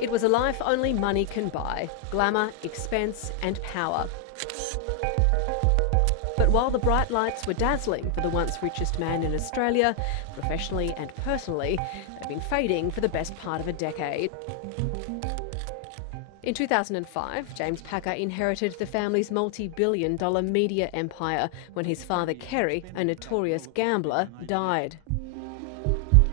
It was a life only money can buy: glamour, expense and power. But while the bright lights were dazzling for the once richest man in Australia, professionally and personally, they've been fading for the best part of a decade. In 2005, James Packer inherited the family's multi-billion-dollar media empire when his father Kerry, a notorious gambler, died.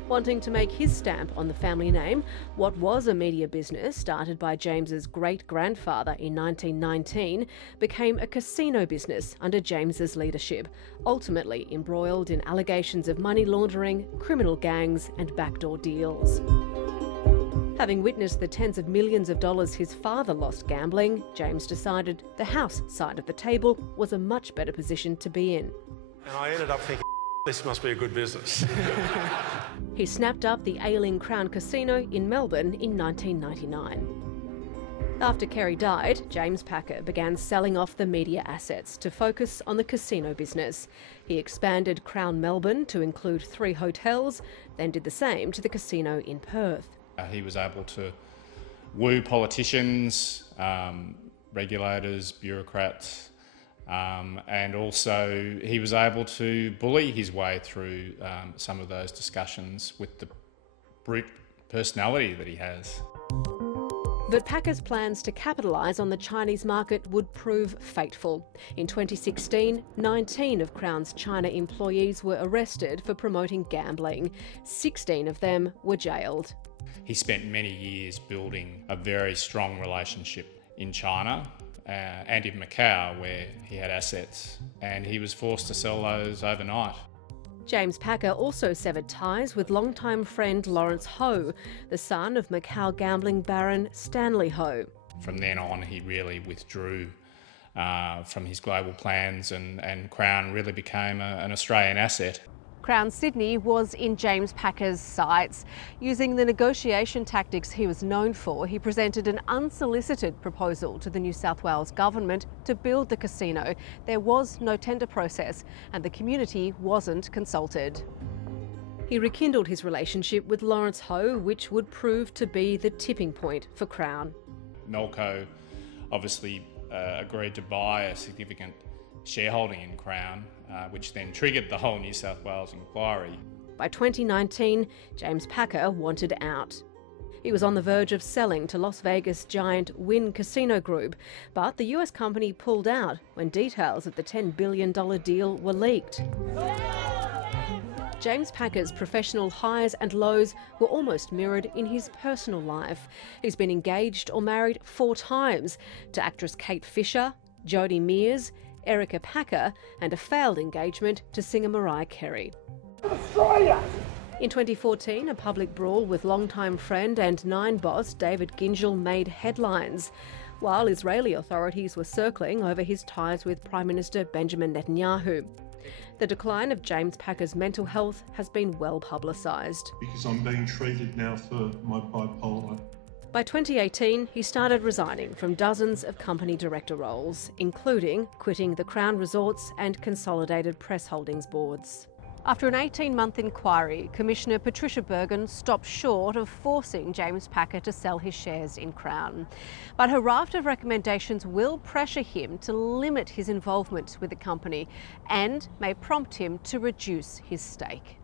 Wanting to make his stamp on the family name, what was a media business started by James's great-grandfather in 1919 became a casino business under James's leadership, ultimately embroiled in allegations of money laundering, criminal gangs and backdoor deals. Having witnessed the tens of millions of dollars his father lost gambling, James decided the house side of the table was a much better position to be in. And I ended up thinking, this must be a good business. He snapped up the ailing Crown Casino in Melbourne in 1999. After Kerry died, James Packer began selling off the media assets to focus on the casino business. He expanded Crown Melbourne to include 3 hotels, then did the same to the casino in Perth. He was able to woo politicians, regulators, bureaucrats, and also he was able to bully his way through some of those discussions with the brute personality that he has. But Packer's plans to capitalise on the Chinese market would prove fateful. In 2016, 19 of Crown's China employees were arrested for promoting gambling. 16 of them were jailed. He spent many years building a very strong relationship in China and in Macau, where he had assets, and he was forced to sell those overnight. James Packer also severed ties with longtime friend Lawrence Ho, the son of Macau gambling baron Stanley Ho. From then on, he really withdrew from his global plans, and Crown really became an Australian asset. Crown Sydney was in James Packer's sights. Using the negotiation tactics he was known for, he presented an unsolicited proposal to the New South Wales government to build the casino. There was no tender process and the community wasn't consulted. He rekindled his relationship with Lawrence Ho, which would prove to be the tipping point for Crown. Nolco obviously agreed to buy a significant shareholding in Crown, which then triggered the whole New South Wales inquiry. By 2019, James Packer wanted out. He was on the verge of selling to Las Vegas giant Wynn Casino Group, but the US company pulled out when details of the $10 billion deal were leaked. James Packer's professional highs and lows were almost mirrored in his personal life. He's been engaged or married 4 times to actress Kate Fisher, Jodie Mears, Erica Packer, and a failed engagement to singer Mariah Carey. Australia! In 2014, a public brawl with longtime friend and Nine boss David Gingell made headlines, while Israeli authorities were circling over his ties with Prime Minister Benjamin Netanyahu. The decline of James Packer's mental health has been well publicised. Because I'm being treated now for my bipolar. By 2018, he started resigning from dozens of company director roles, including quitting the Crown Resorts and Consolidated Press Holdings boards. After an 18-month inquiry, Commissioner Patricia Bergen stopped short of forcing James Packer to sell his shares in Crown. But her raft of recommendations will pressure him to limit his involvement with the company and may prompt him to reduce his stake.